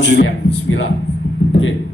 Pujian, bismillah. Oke.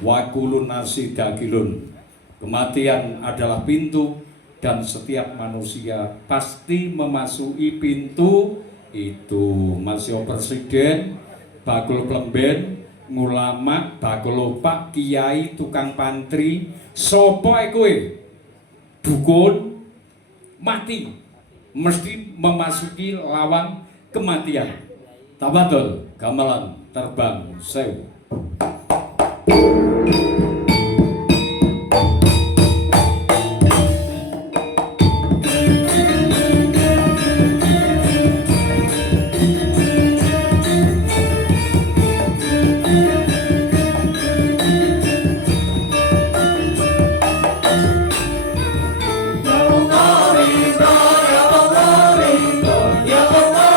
Wakulun nasi dagilun. Kematian adalah pintu dan setiap manusia pasti memasuki pintu itu. Masih presiden, bakul plemben, ngulama, bakul opak, kiai, tukang pantri, sopo kowe? Dukun mati mesti memasuki lawang kematian. Tabadol gamelan terbang sewu. Ya Allah,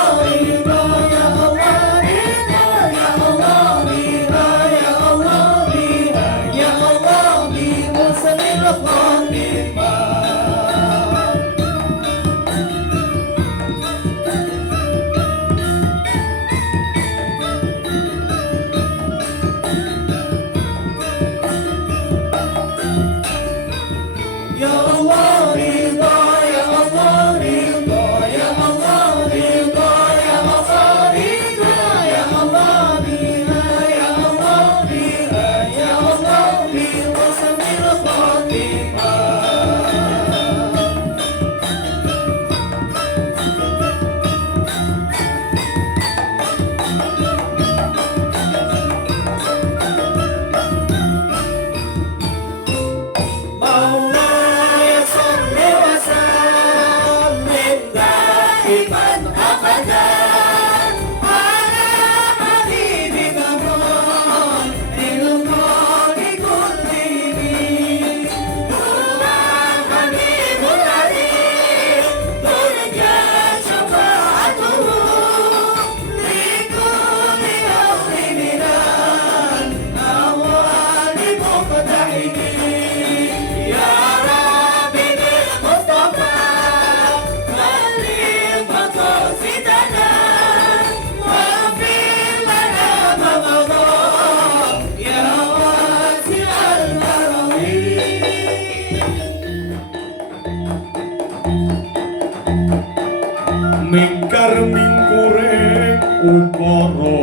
Sekar mingkure ukara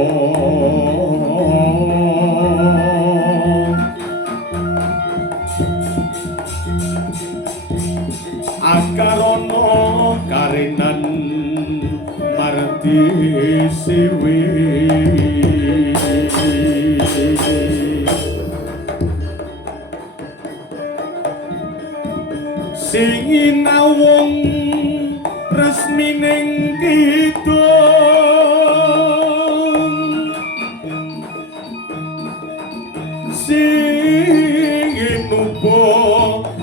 akarana karenan marti siwi sing inawung resmining kidung sing inuba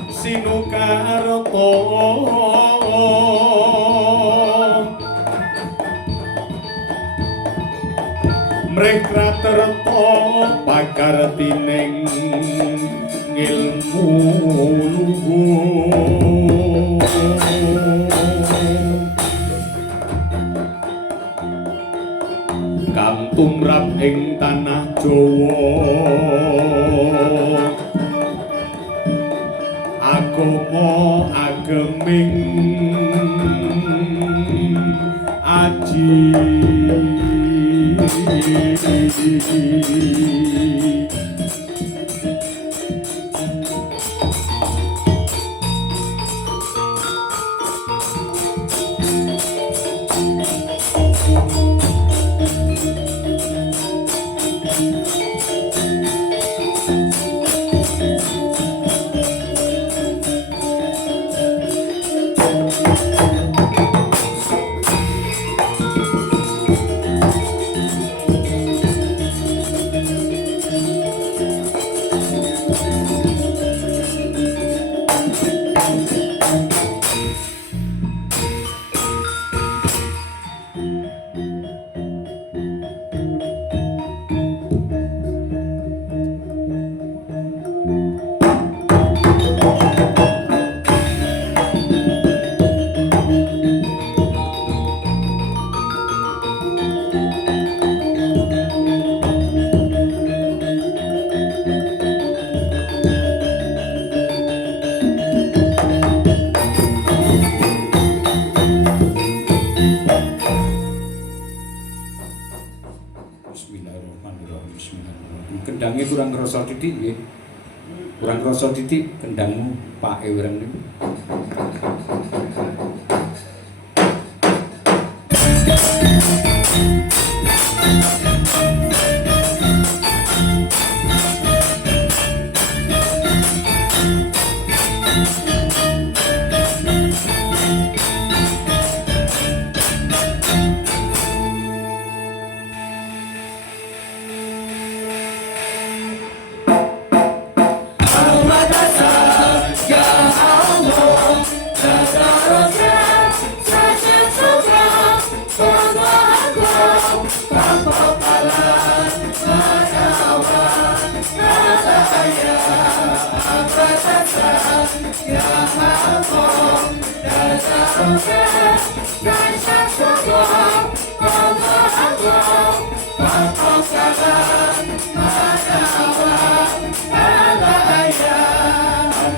sinukarta mrekraterta pakartining ngilmu luhur kang tumrap ing tanah Jawa agama ageming aji kendangnya kurang ngerasa titik ya, kurang ngerasa titik kendangmu Pak Ewirang ini.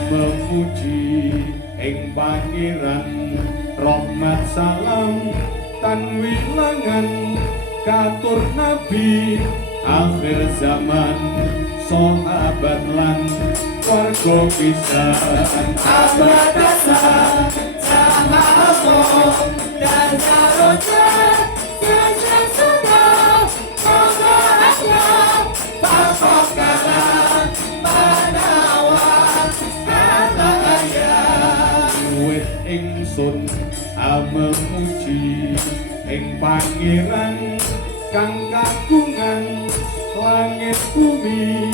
Memuji ing pangeran rahmat salam tan wilangan katur nabi akhir zaman sahabat lan warga pisan abadasa sahabat dan jaroja sejen sudah moga akhlak bapak kalah panawan kalaya wit ingsun memuji ing pangeran kang kagungan langit bumi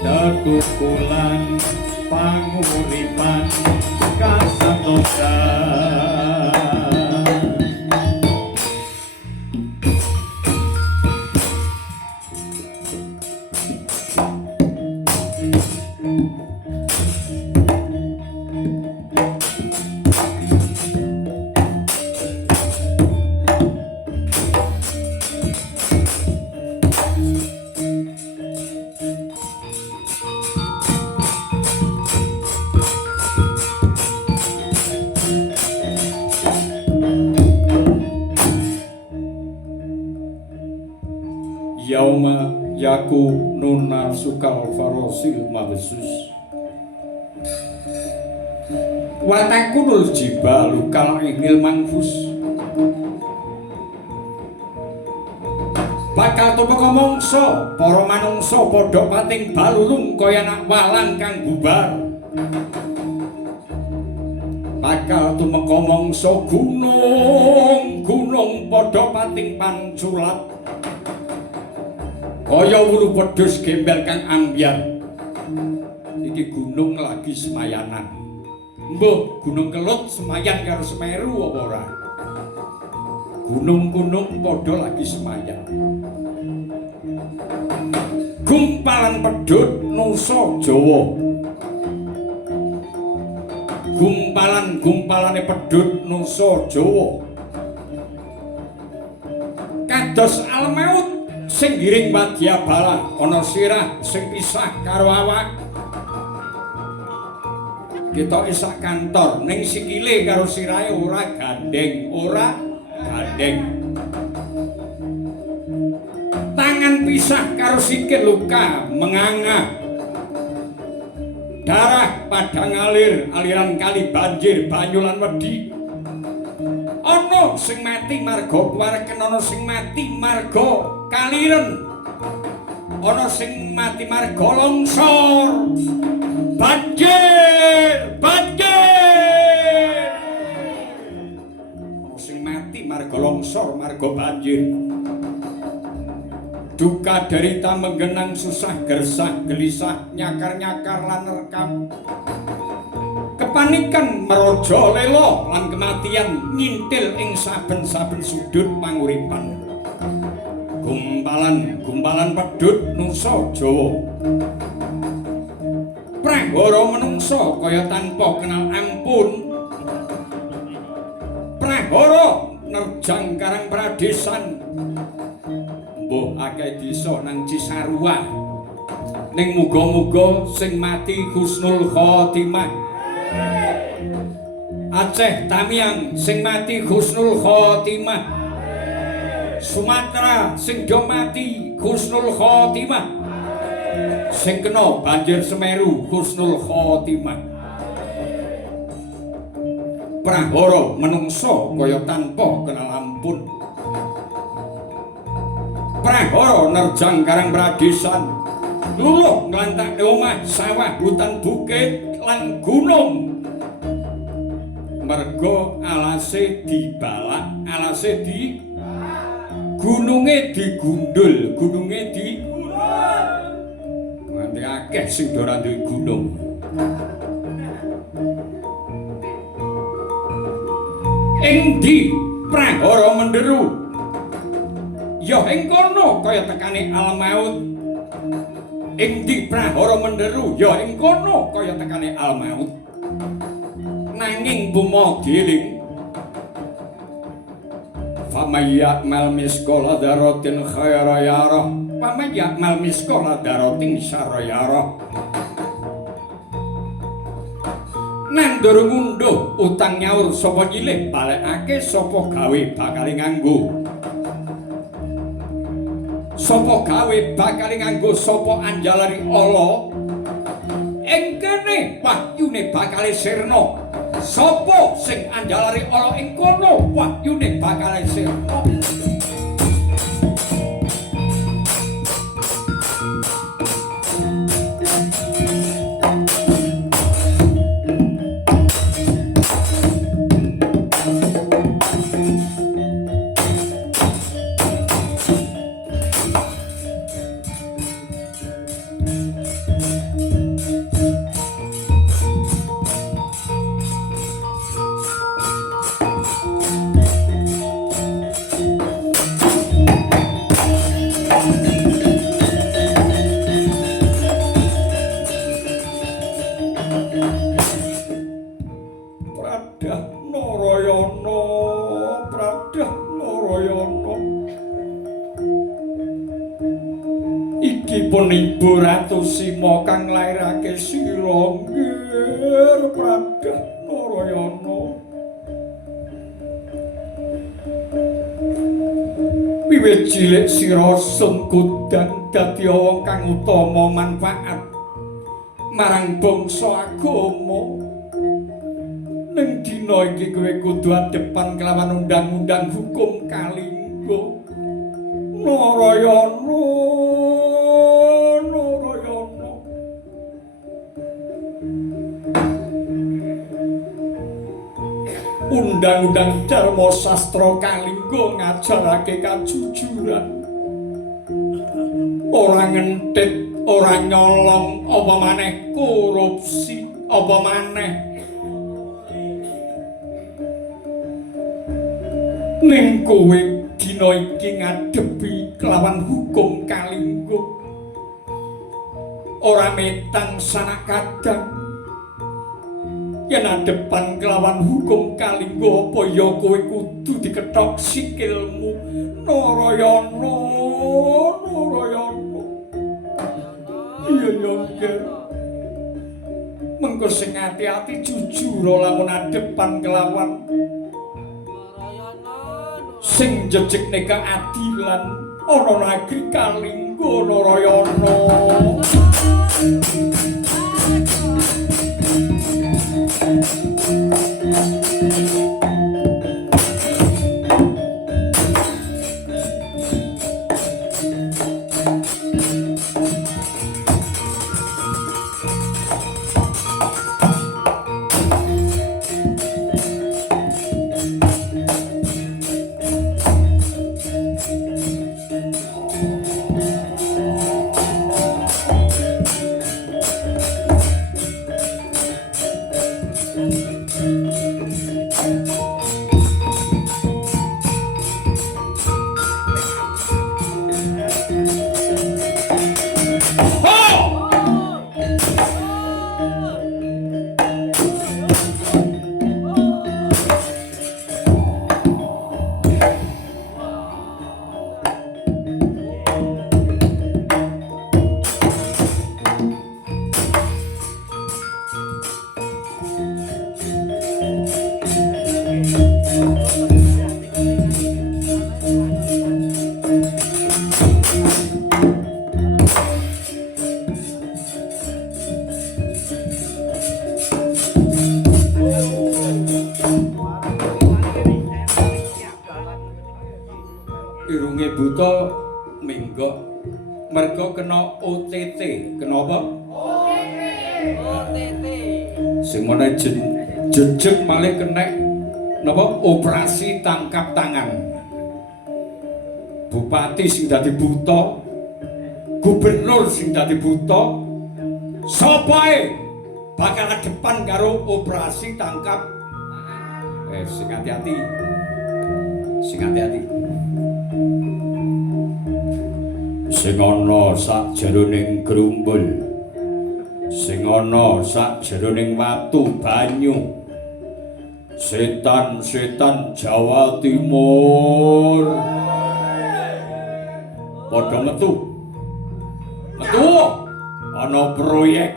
tetukulan panguripan kasantosan yauma yaku nunar sukal farosil mabesus watakunul jibalu kal ingil manfus bakal tumeka mangsa para manungsa padha pating balulung kaya anak walang kang bubar bakal tumeka mangsa gunung padha pating panculat kaya wulu wedhus gembel kang ambyar iki gunung lagi semayanan mbuh Gunung Kelut semayan karo Semeru apa ora gunung-gunung padha lagi semayan gumpalan pedhut Nusa Jawa gumpalan-gumpalane pedhut Nusa Jawa kados almaut sing giring wadyabala ana sirah sing pisah karo awak kita isak kantor ning sikile karo sirahe ora gandeng tangan pisah karo sikil luka menganga darah padha ngalir aliran kali banjir banyu lan wedi ana sing mati marga kuwareken ana sing mati marga kaliren ana sing mati marga longsor banjir ana sing mati marga longsor marga banjir duka derita menggenang susah gersah gelisah nyakar-nyakar lan rekam kepanikan merojo lelo lan kematian ngintil ing saben-saben sudut panguripan gumpalan pedhut Nusa Jawa prahara menungsa kaya tanpa kenal ampun prahara nerjang karang pradesan mbuh akeh desa nang Cisarua ning muga-muga sing mati husnul khotimah Aceh Tamiang sing mati husnul khotimah Sumatera sing do mati husnul khotimah sing kena banjir Semeru husnul khotimah prahara menungsa kaya tanpa kenal ampun prahara nerjang karang pradesan luluh nglantakne omah sawah hutan bukit lan gunung merga alase dibalak alase di gununge digundul nganti akeh sing ora duwe gunung ing ndi prahara menderu ya ing kono kaya tekane almaut ing ndi prahara menderu ya ing kono kaya tekane almaut nanging buma giling famayakmal miskola darotin khaira yara famayakmal miskola darotin syara yara nandur ngunduh utang nyaur sapa nyilih balekake sapa gawe bakal nganggo sapa gawe bakal nganggo sapa anjalari ala ing kene wahyune bakal sirna sapa sing anjalari ala ing kono wahyune bakal sirna Ibu Ratu Sima kang lairake sira nggih Pradah Narayana Wiwit cilik sira sun kudang dadi wong kang utama manfaat marang bangsa agama. Ning dina iki kowe kudu adepan kelawan undang-undang hukum Kalingga. Narayana, Narayana. Undang-undang Dharma Sastra Kalingga ngajarake kajujuran. Ora ngentit, ora nyolong, apa maneh korupsi, apa maneh ning kowe dina iki ngadepi kelawan hukum Kalingga. Ora metang sanak kadang. Yen adepan kelawan hukum Kalingga apa ya kowe kudu dikethok sikilmu. Narayana, Narayana. Iya ya, Nger. Mengko sing ati-ati jujur lamun adepan kelawan sing jejekne keadilan ana negeri Kalingga. Narayana. Irunge buta minggok merga kena OTT. Kenapa? OTT. Sing meneh jejeg malih kenek napa operasi tangkap tangan. Bupati sing dadi buta, gubernur sing dadi buta, sapa bakal depan karo operasi tangkap. Sing hati-hati. Sing hati-hati. Sing ana sak jeroning grumbul, sing ana sak jeroning watu banyu, setan-setan Jawa Timur padha metu ana proyek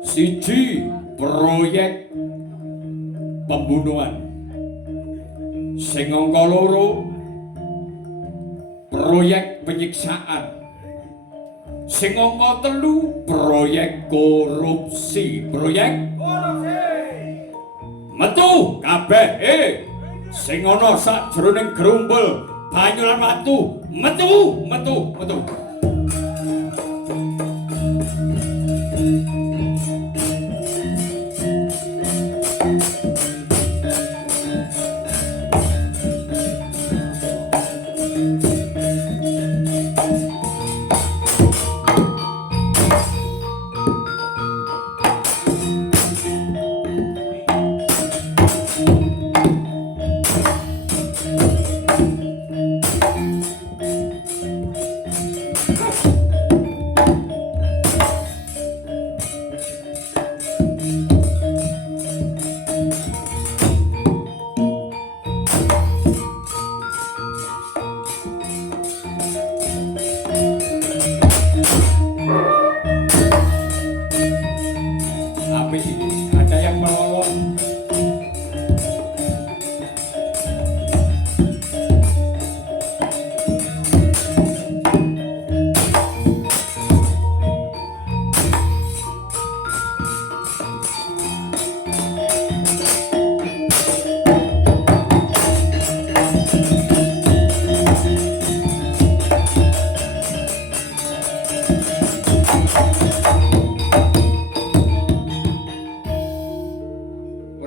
siji, proyek pembunuhan. Sing angka loro, proyek penyiksaan. Sing angka telu, proyek korupsi. Proyek metu kabeh. Sing ana sakjroning grumbul banyu lan watu, metu.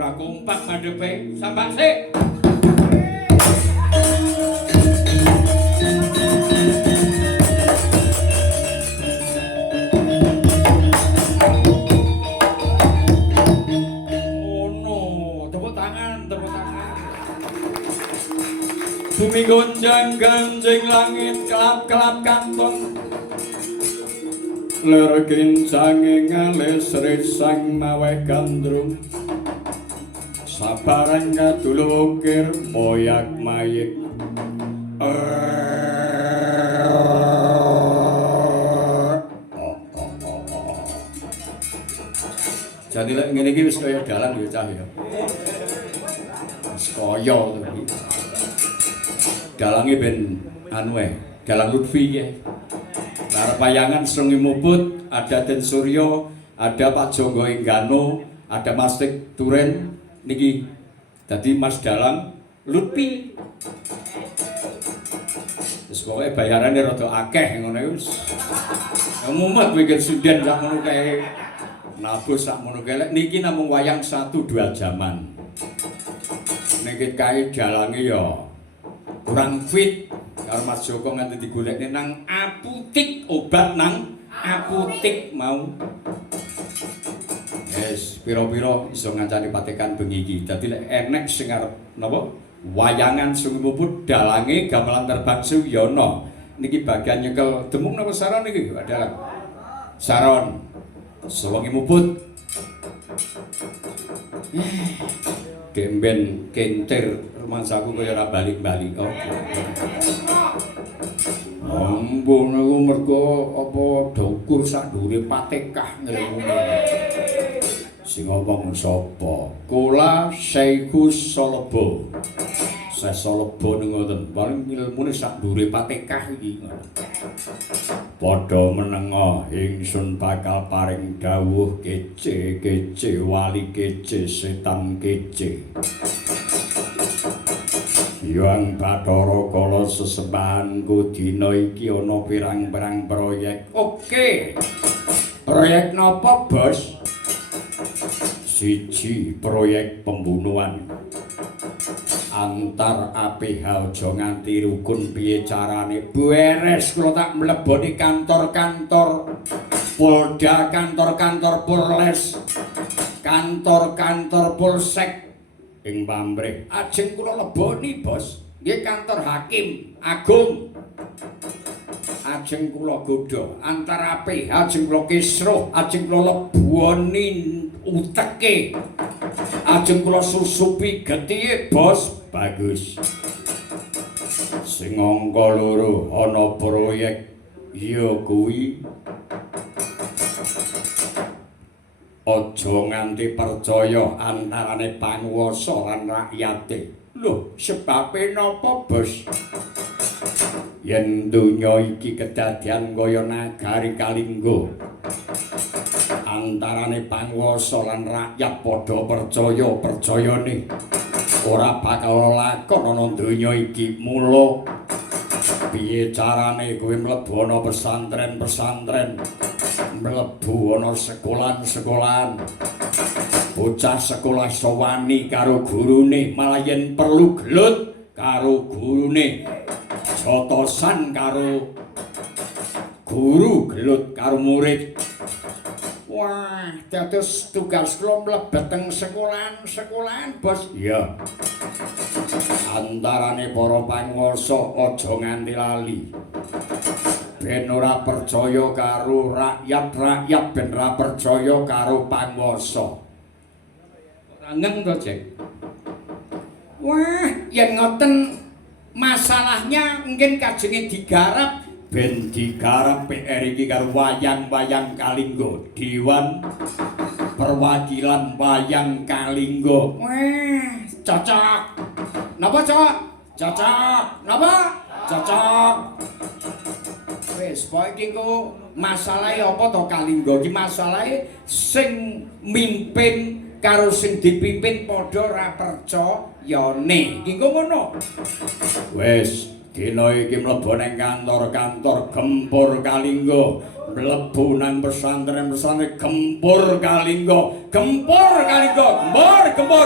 ora kompak madhepe. Sambak sik. Bumi gonjang ganjing langit kelap-kelap kantong ler kincange ngales resang maweh gandrung sabarang kadulu ukir moyak mayik jadi lek ngene iki wis kaya dalan ya cah ya wis kaya to dalange ben anu dalang Lutfi ya. Lar payangan Sungi Muput, ada Den Suryo, ada Pak Jonggo Enggano, ada Mas Tik Turen niki. Dadi Mas Dalang Lutfi. Wis pokoke bayarane rada akeh ngono wis. Mumet mikir sinden sak ngono kae. Nabus sak ngono kae niki namung wayang 1-2 jaman. Niki kae dalange ya kurang fit karo Mas Joko nganti digolekne nang apotik obat nang apotik mau yes pira-pira iso ngancani patekan bengi iki dadi lek enek sing arep napa wayangan Sungi Muput dalange gamelan terbang Suyono niki bagian nyekel demung napa saron niki adalah saron Sungi Muput Demben kentir rumangsaku kaya ora balik-balik. Ampun aku mergo apa dhukur sak dhuwure patekah ngelmune. Sing ngomong sapa? Kula Saiku Solebo. Saya Solebo ning ngoten. Paling ilmune sak dhuwure patekah iki. Padha menenga ingsun bakal paring dawuh kece wali kece setan kece Hyang Bathara Kala sesembahanku dina iki ana pirang-pirang proyek. Oke. Proyek napa, Bos? Siji proyek pembunuhan. Antar APH aja nganti rukun piye carane beres kula tak mleboni kantor-kantor Polda, kantor-kantor Polres, kantor-kantor Polsek ing pamrih ajeng kula leboni Bos nggih kantor Hakim Agung ajeng kula godha antar APH ajeng kula kisruh ajeng kula leboni uteke ajeng kula susupi gethihe Bos bagus sing angka 2 ana proyek ya kuwi aja nganti percaya antarane panguwasa lan rakyate lho sebabe napa Bos yen donya iki kedadian kaya nagari Kalinggo antarane panguwasa lan rakyat padha percayane ora bakal lakon ana donya iki mula piye carane kowe mlebu ana pesantren-pesantren mlebu ana sekolahan-sekolahan bocah sekolah sowani karo gurune malah yen perlu gelut karo gurune jotosan karo guru gelut karo murid. Wah, dados tugas kula mlebet teng sekolahan Bos. Iya. Antarane para panguwasa aja nganti lali. Ben ora percaya karo rakyat ben ora percaya karo panguwasa. Rangeng to, Jek. Wah, yen ngoten masalahnya mungkin kajenge digarap ben digarap PR iki karo wayang-wayang Kalinggo, Dewan Perwakilan Wayang Kalinggo. Wah, cocok. Napa, Cok? Cocok. Napa? Cocok. Wis, pokoke iku masalahe apa to Kalinggo iki masalahe sing mimpin karo sing dipimpin padha ora percayane. Iki ngono. Wis Dina iki mlebu ning kantor-kantor Gempur Kalingga, mlebu nang pesantren-pesantren Gempur Kalingga, Gempur Kalingga, gempur.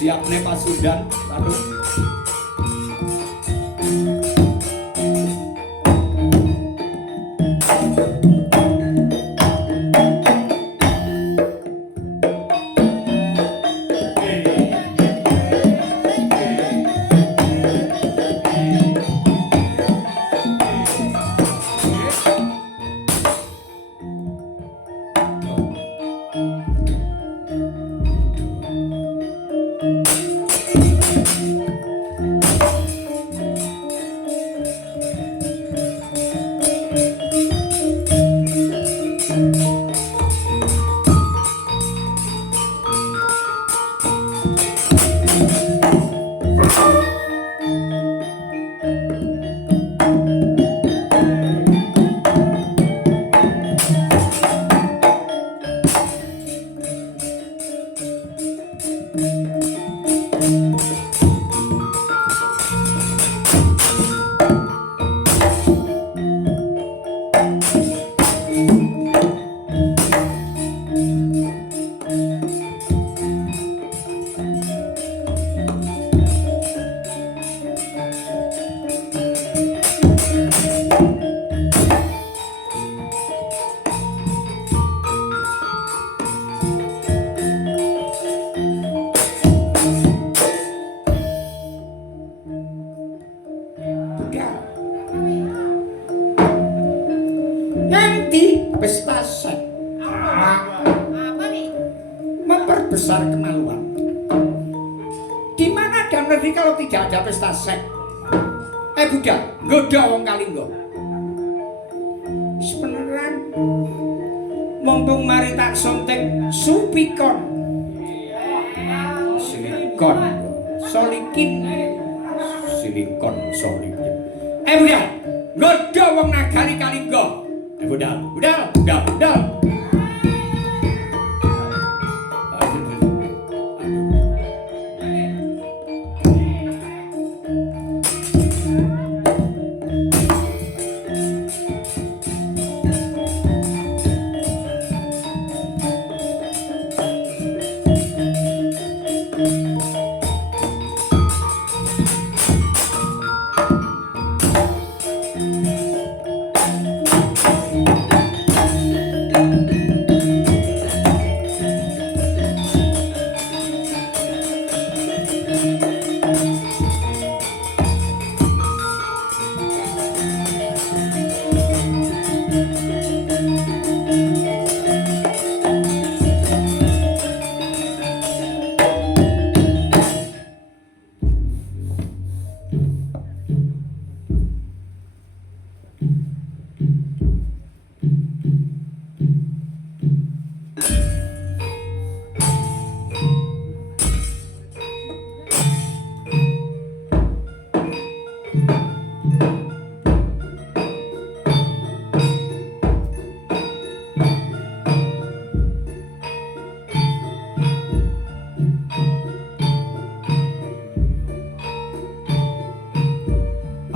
Siapne pasudan, aduh. Memperbesar kemaluan. Di mana dan negeri kalau tidak ada pesta seks? Buddha, nggoda wong Kalingga. Sebeneran mumpung mari tak sunting supikon. Silikon, solikin. Silikon, solikin. Buddha, nggoda wong nagari Kalingga. Buddha.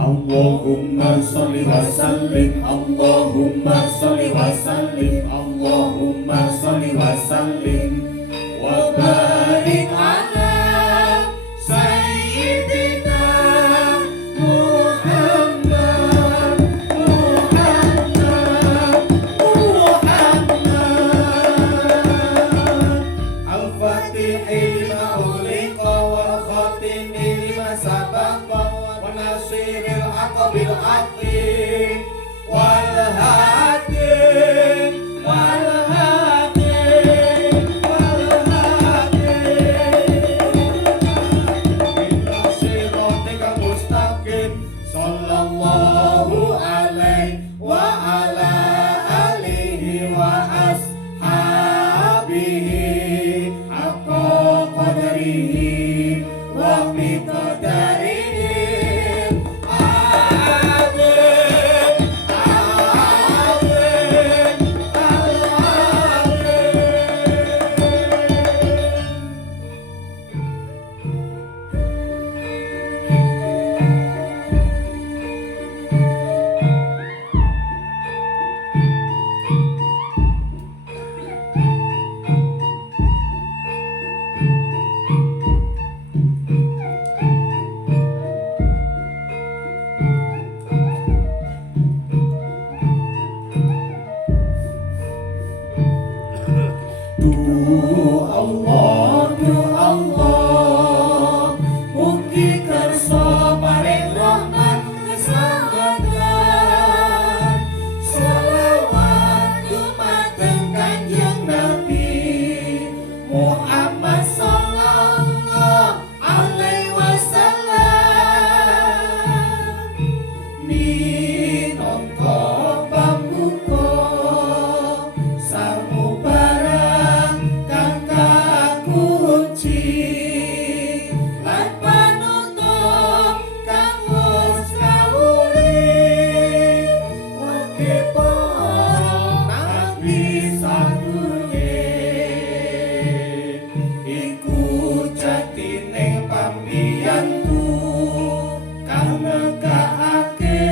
Allahumma sholli wa sallim, Allahumma sholli wa sallim, Allahumma sholli wa sallim wa barik ala sayyidina Muhammad. الفاتن لما سبق وناصر الحق بالحق والهادي إلى صراطك المستقيم صلى الله عليه وعلى آله وأصحابه حق قدره ومقداره Allah, mugi kersa paring rahmat keselamatan. Selawat dumateng Kanjeng Nabi Muhammad sallallahu alaihi wasallam. Minangka pambuka samubarang kang kakunci lan panutup kang wis kawuri wake para nabi sadurunge iku jatine pambiyantu kang nekake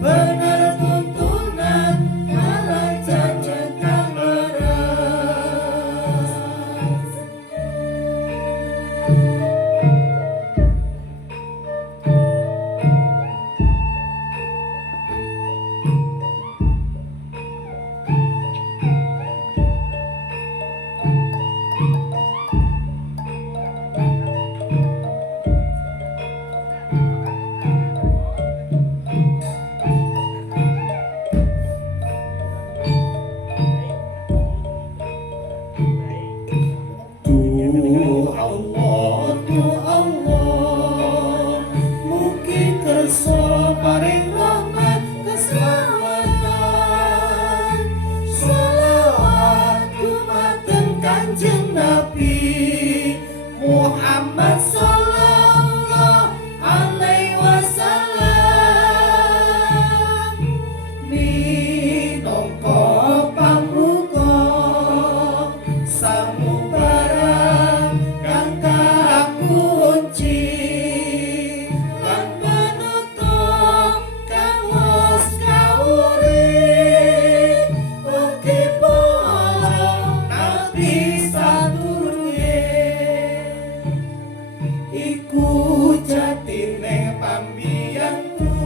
bener tuntunan marang jajan kang leres. Allah, mugi kersa paring rahmat keselamatan. Selawat dumateng Kanjeng Nabi Muhammad sallallahu alaihi wasallam. Minangka pambuka samubarang kang kakunci lan penutup kang wis kawuri ugi para nabi sadurunge iku jatine pambiyantu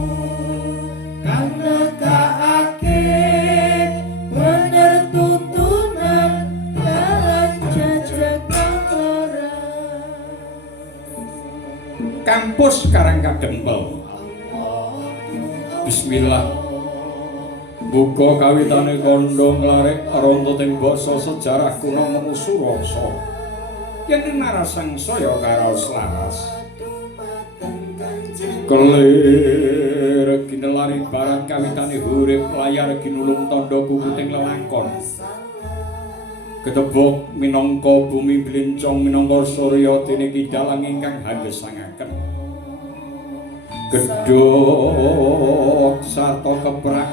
kang nekake bener tuntunan lan jajak ora. Kampus Karang Kadempel. Bismillah. Buka kawitane kandha nglarek ranta ting basa sejarah kuna menusu rasa. Yen narasang saya karo slaras. Kelir kinelari barat kawitane urip layar ginulung tandha kukuting lelakon. Ketebok minangka bumi blincong minangka surya dene kidalang ingkang handhesangaken. Gedhog sarta keprak.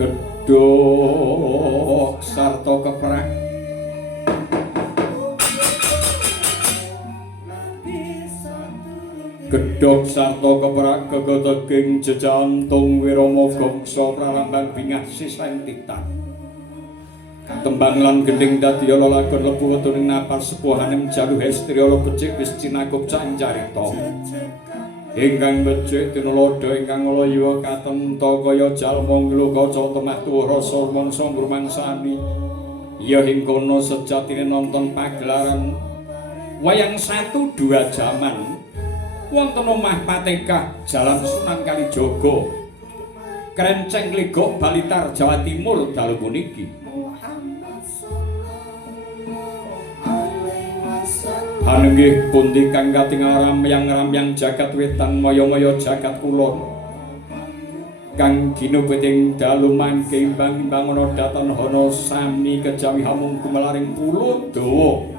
Gedhog sarta keprak. Gedhog sarta keprak gegoteging jejantung wirama gongsa pralambang bingah sisentitan. Tembang lan gending dadi lelagon lebu wetuning napar sepuhaning jaluh estriya becik wis cinakup cancarita. Ingkang becik tinuloda ingkang loya katenta kaya jalma nglukaca temah tuwa rasa mangsa ngrumangsani Ya ing kono sejatine nonton pagelaran wayang 1-2 jaman wonten omah Patekah Jalan Sunan Kalijaga Krenceng Legok Balitar Jawa Timur dalu puniki. Anggih pundi kang katingal ramyang-ramyang jagat wetan maya-maya jagat kulon kang ginubeting dalu mangke imbang-imbang ana datan hana sami kejawi hamung gumelaring pulo dawa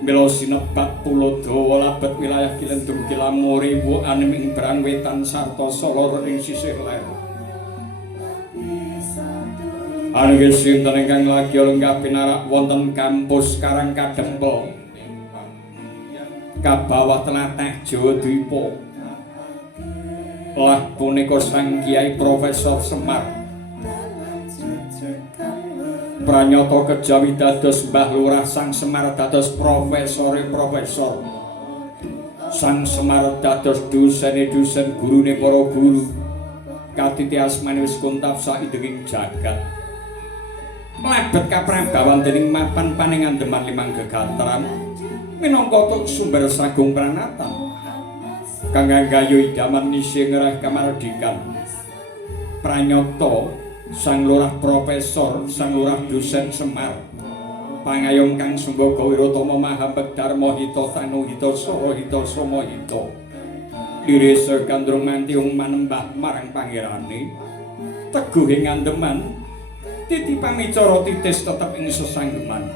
mila sinebat pulo dawa labet wilayah Kilendung Kilamuri wukan ing berang wetan sarta salor ing sisih ler. Anggih sinten ingkang lagi lenggah pinarak wonten kampus Karang Kadempel kabawah tlatah Jawa Dwipa lah punika Sang Kyai Profesor Semar pranyata kejawi dados Mbah Lurah Sang Semar dados profesor Sang Semar dados dosen gurune para guru kadite asmane wis kuntap saindenging jagat mlebet kapragawan dening mapan panengandeman limang gegataran minangka sumber sagung pranatan kang nggayu idaman nisi ngerah kamardikan pranyata Sang Lurah Profesor Sang Lurah Dosen Semar pangayom kang Sumbaga Wirotama Mahambek Darma Hita Tanu Hita Sara Hita Soma Hita lirisa kandrung mantiung manembah marang pangerane teguh ing andeman titi pamicara titis tetep ing sesanggeman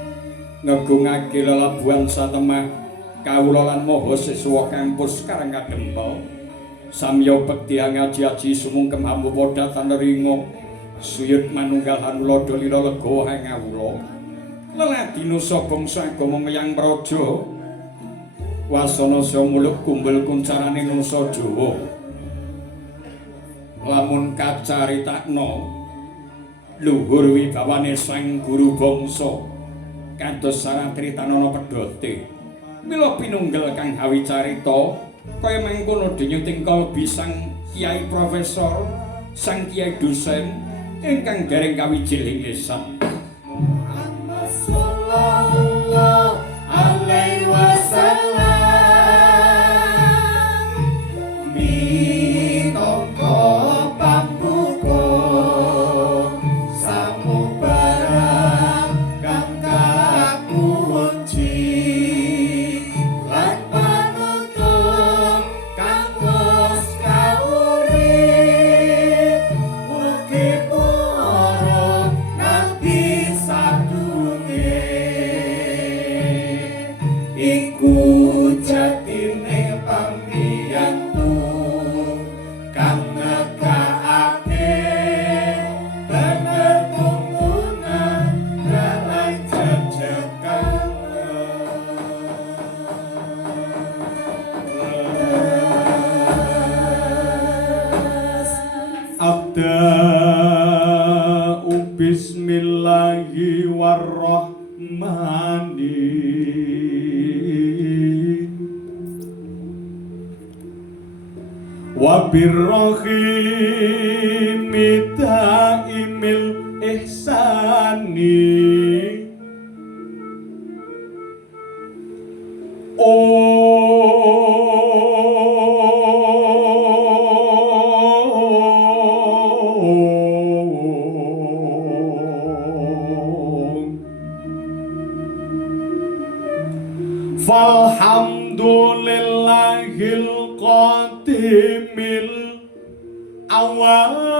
ngegungake lelabuhan satemah kawula lan maha siswa kampus Karang Kadempel samya bekti ngaji-aji sumungkem hambu podatan ringo suyut manunggal hanulada lila legawa ngawula leladi nusa bangsa agama meyang praja wasana muluk kumbul kuncarane nusa Jawa lamun kacaritakna luhur wibawane sang guru bangsa kados saratri tanana pedote mila pinunggal kang hawi carita kaya mangkono denyuting kalbi Sang Kyai Profesor Sang Kyai Dosen ingkang dereng kawijiling lisan sallallahu alaihi wasallam minangka pambuka samubarang kang kakunci lan panutup kanggo kaurip mugi para nabi sadurunge iku jatine pambiyantu kang negakake bener tuntunan lalai jejekan Abda'u bismillahirrahmanirrahim wa birrahimi daimil ihsani falhamdulillahil qadimil awali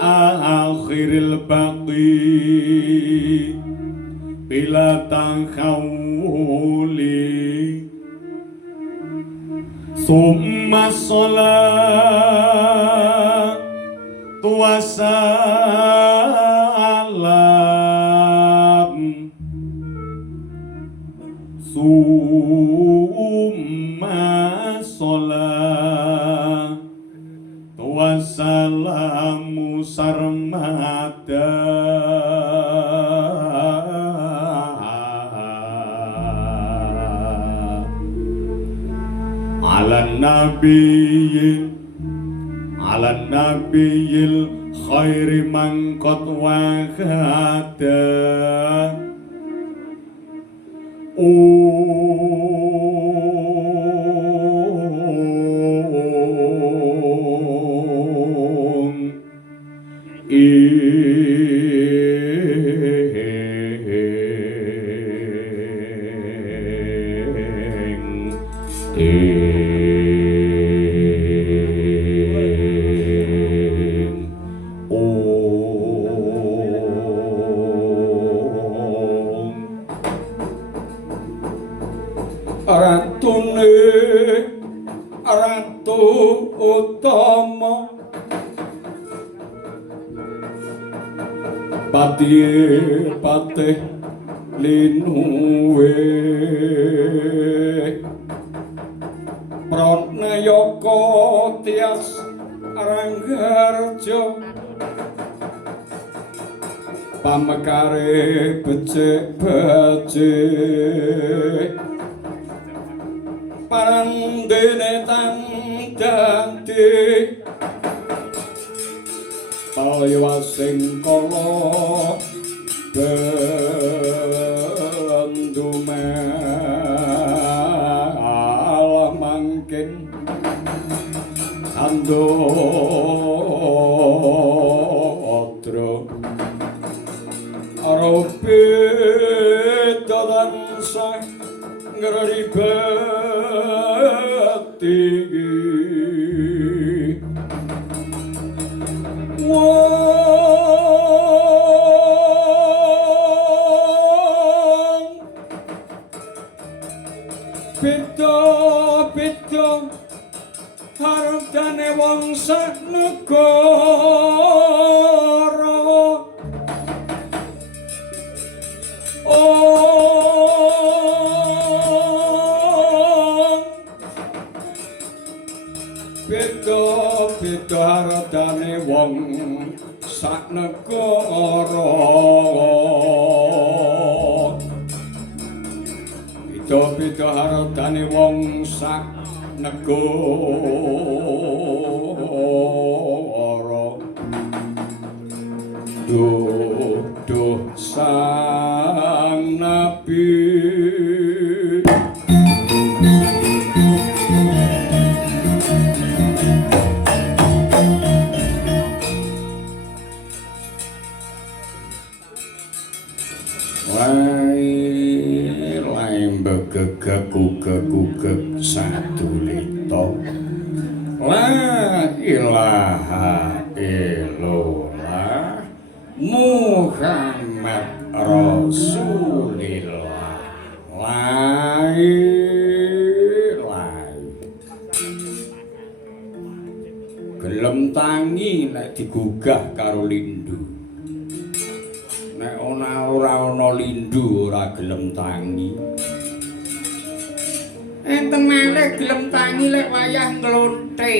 al-akhiril baqi bila takhawuli summa salatu wassalam Summa sholat wassalamu sarmada ala nabiyil khairi man qad wahada Ratu utama patih linuwe pranayaka tias ranggarja pamekare becik-becik parandene tandati palyawasing kala bendumal mangkin andodra arope dadansa ngribati Beda hartane wong sanegara beda hartane wong sanegara beda hartane wong sak negara duh sang nabi gegek satu lito la ilaha illallah Muhammad Rasulillah gelem tangi nek digugah karo lindu nek ora ana lindu ora gelem tangi enten malih gelem tangi lek wayah nglonte.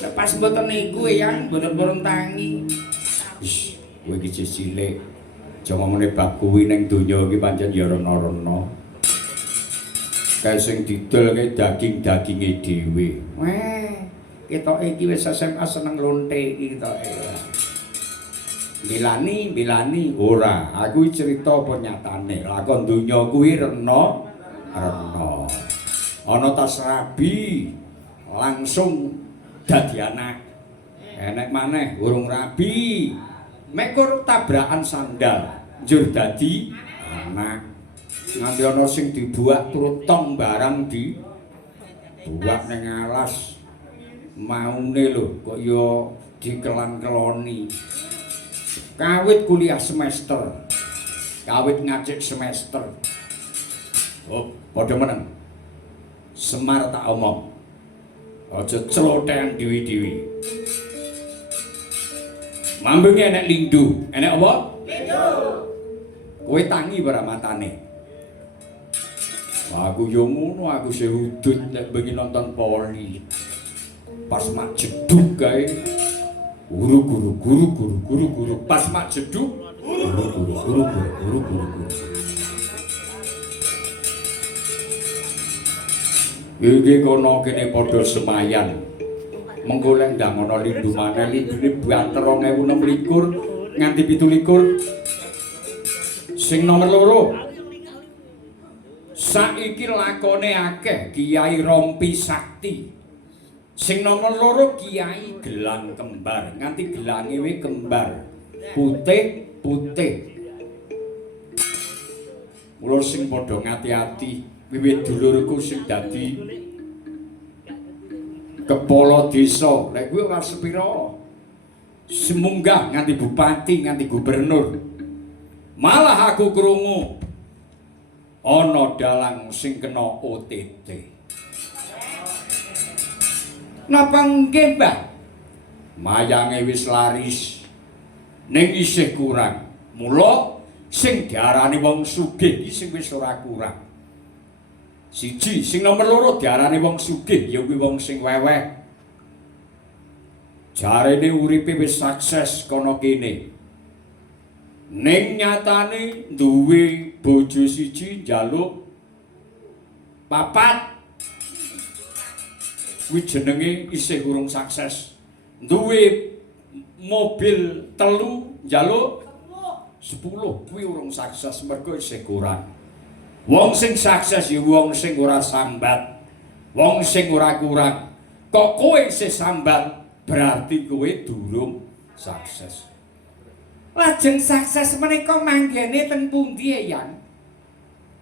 Lepas mboten niku yang mboten tangi. Wis, kowe iki cilik. Aja ngomongne bab kuwi ning donya iki pancen ya rena-rena. Kae sing didol daging-daginge dhewe. Weh, ketoke iki wis SMA seneng nglonte iki ketoke. Bilani ora aku cerita apa nyatane lakon donya kuwi rena ana tas rabi langsung dadi anak enek maneh urung rabi mekur tabrakan sandal njur dadi anak nganti ana sing dibuak turut tong barang di buak ning alas maune lho kok ya dikelan-keloni kawit kuliah semester, kawit ngajik semester. Oh, padha meneng. Semar tak omong. Aja celotehan dewi-dewi. Mambengi enek lindu, enek apa? Lindu. Kowe tangi ora matane. Aku yo ngono, aku sing udut nek bengi nonton poli. Pas mak jeduk kae guru pas mak jeduk guru. Iki kono kene padha semayan. Mengko lek ndang ana lindu maneh lindune banter 2026 nganti 17. Sing nomor 2. Saiki lakone akeh Kiai Rompi Sakti. Sing nomor 2 Kiai Gelang Kembar, nganti gelange we kembar. Putih. Mula sing padha ngati-ati wiwit dulurku sing dadi kepala desa, lek kuwi ora sepira. Semunggah nganti bupati, nganti gubernur. Malah aku krungu ana dalang sing kena OTT. Napa nggih, Mbah? Mayange wis laris. Ning isih kurang. Mula sing diarani wong sugih iki sing wis ora kurang. Siji, sing nomor 2 diarani wong sugih ya kuwi wong sing weweh. Jarene uripe wis sukses kono kene. Ning nyatane duwe bojo siji njaluk 4. Kuwi jenenge isih urung sukses. Duwe mobil 3 njaluk 10. Kuwi urung sukses mergo isih kurang. Wong sing sukses ya wong sing ora sambat. Wong sing ora kurang. Kok kowe isih sambat berarti kowe durung sukses. Lajeng sukses menika manggene teng pundi Eyang?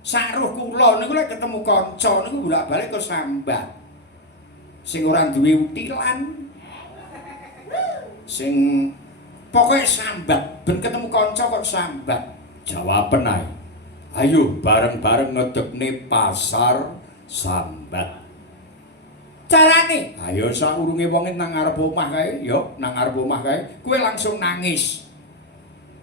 Sakruh kula niku lek ketemu kanca niku bolak-balik kok sambat. Sing ora duwe utilan. Sing pokoke sambat, ben ketemu kanca kok sambat. Jawaben ae. Ayo bareng-bareng ngedekne pasar sambat. Carane, ayo saurunge wong nang ngarep omah kae, yo nang ngarep omah kae, kowe langsung nangis.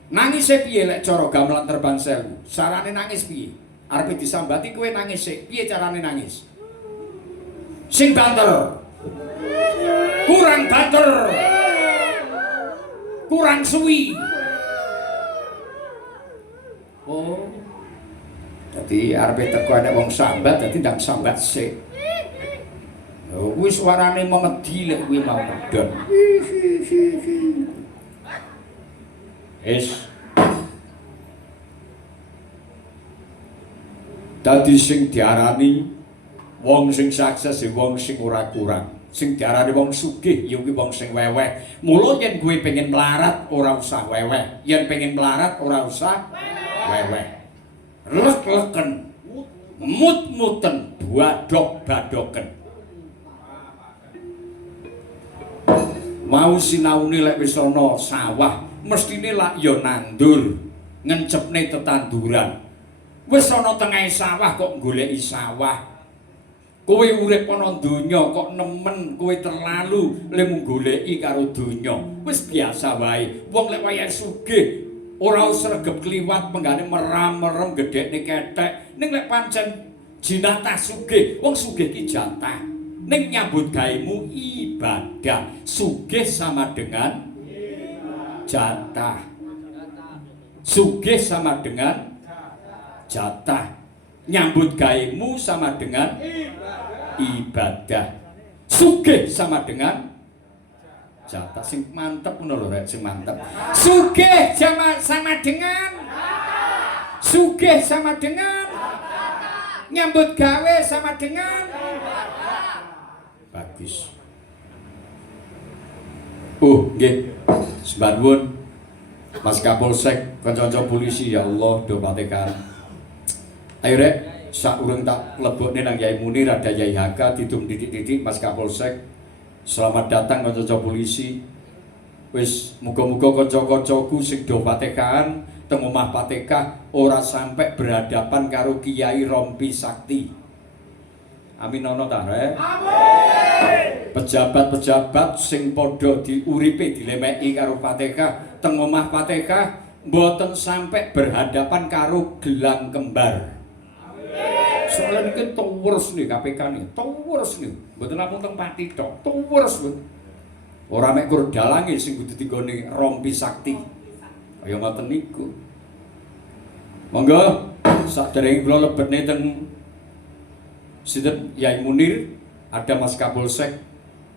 Nangise piye lek cara gamelan terbang sewu? Sarane nangis piye? Arepe disambati kowe nangis sik. Piye carane nangis? Sing banter. Kurang banter. Kurang suwi. Oh. Dadi arepe teko nek wong sambat dadi ndang sambat sik. Lho kuwi suarane memedi lek kuwi mau medhot. Dadi sing diarani wong sing sukses ya wong sing ora kurang. Sing diarani wong sugih ya kuwi wong sing weweh. Mula yen kowe pengen melarat ora usah weweh. Yen pengen melarat ora usah weweh. Lek-leken, mut-muten, badok-badoken. Mau sinaune lek wis ana sawah mestine lak ya nandur, ngencepne tetanduran. Wis ana tengah sawah kok goleki sawah. Kowe urip ana donya kok nemen kowe terlalu le mung goleki karo donya. Wis biasa wae. Wong lek wayah sugih ora sregep kliwat penggane meram-merem gedhekne kethek. Ning lek pancen jinatah sugih, wong sugih ki jatah. Ning nyambut gaemu ibadah. Sugih sama dengan jatah. Sugih sama dengan jatah. Nyambut gaemu sama dengan ibadah. Sugih sama dengan jatah. Sing mantep ngono lho rek, sing mantep. Sugih sama dengan sugih sama dengan nyambut gawe sama dengan bagus. Nggih. Sembah nuwun Mas Kapolsek, kanca-kanca polisi, ya Allah do patekan. Ayo rek, sak urung tak lebokne nang Yai Munir ada Yai Haka didum titik-titik Mas Kapolsek. Selamat datang kanca-kanca polisi. Wis muga-muga kanca-kancaku sing do patekan teng omah Patekah ora sampai berhadapan karo Kiai Rompi Sakti. Amin ana ta, rek? Amin. Pejabat-pejabat sing padha diuripe dilemeki karo Patekah teng omah Patekah mboten sampai berhadapan karo gelang kembar. Soalnya ini tuwurs nih KPK nih, tuwurs nih, mboten namung teng pati tok, tuwurs lho. Ora mek kur dalange sing kudu digone rompi sakti. Kaya ngoten niku. Monggo saderenge kula lebetne teng sinten Yai Munir, ada Mas Kapolsek.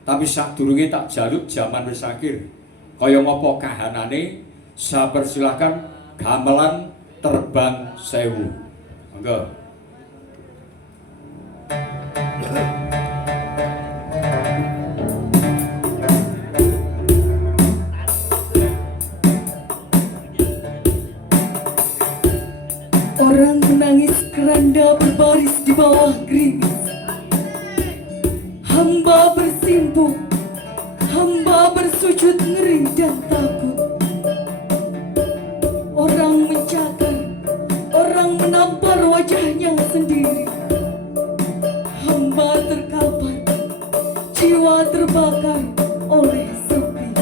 Tapi sadurunge tak jaluk jaman wis akhir. Kaya ngopo kahanane, saya persilakan gamelan terbang sewu. Monggo. Orang menangis keranda berbaris di bawah gerimis. Hamba bersimpuh, hamba bersujud ngeri dan takut. Orang mencakar, orang menampar wajahnya sendiri. Hamba terkapar, jiwa terbakar oleh sepi.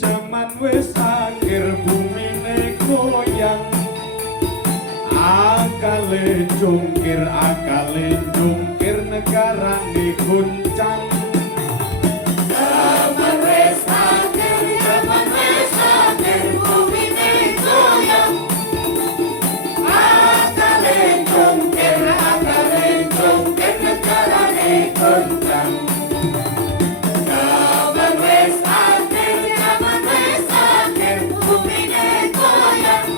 Jaman wis akhir bumine goyang. Akale jungkir negarane guncang. Zaman wis akhir, bumine goyang. Akale jungkir negarane goncang. Zaman wis akhir, bumine goyang.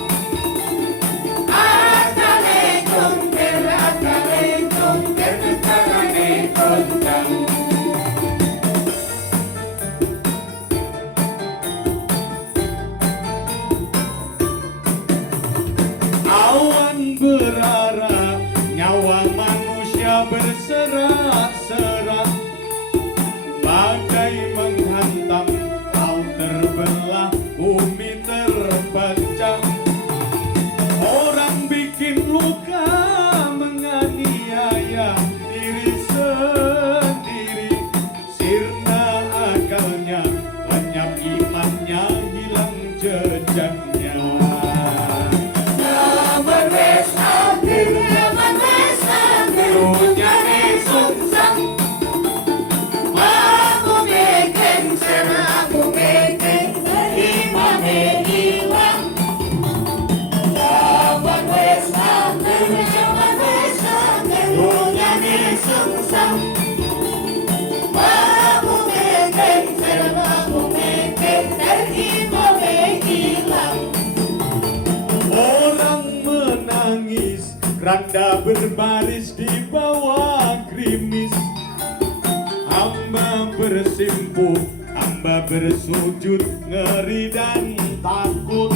Akale jungkir negarane goncang. Awan berarah, nyawa manusia berserak-serak. Badai menghantam, laut terbelah, bumi terpecah. Orang bikin luka, menganiaya diri sendiri. Sirna akalnya, lenyap imannya, hilang jejaknya. Zaman wis akhir, dunyane sungsang. Aku mikir, imane hilang. Zaman wis akhir, dunyane sungsang. Aku mikir, imane hilang. Orang menangis, keranda berbaris di bawah gerimis. Hamba bersimpuh, hamba bersujud, ngeri dan takut.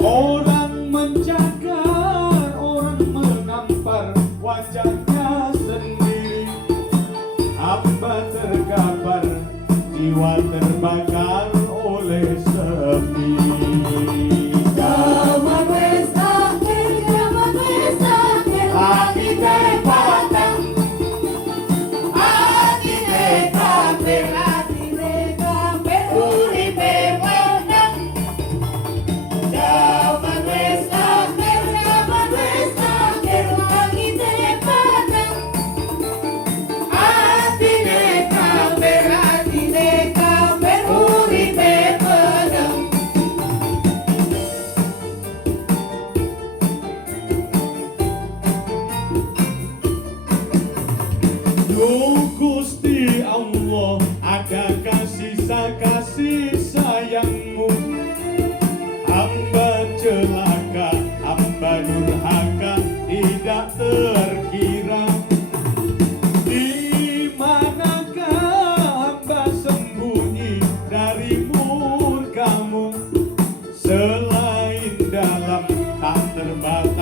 Orang menjagar, orang menampar wajahnya sendiri. Hamba terkapar, jiwa terbakar oleh sepi. Zaman wis akhir, hati terpatang. Hati kabeh, uripe menang. Zaman wis akhir, hati terpatang. Hati kabeh, uripe terbakar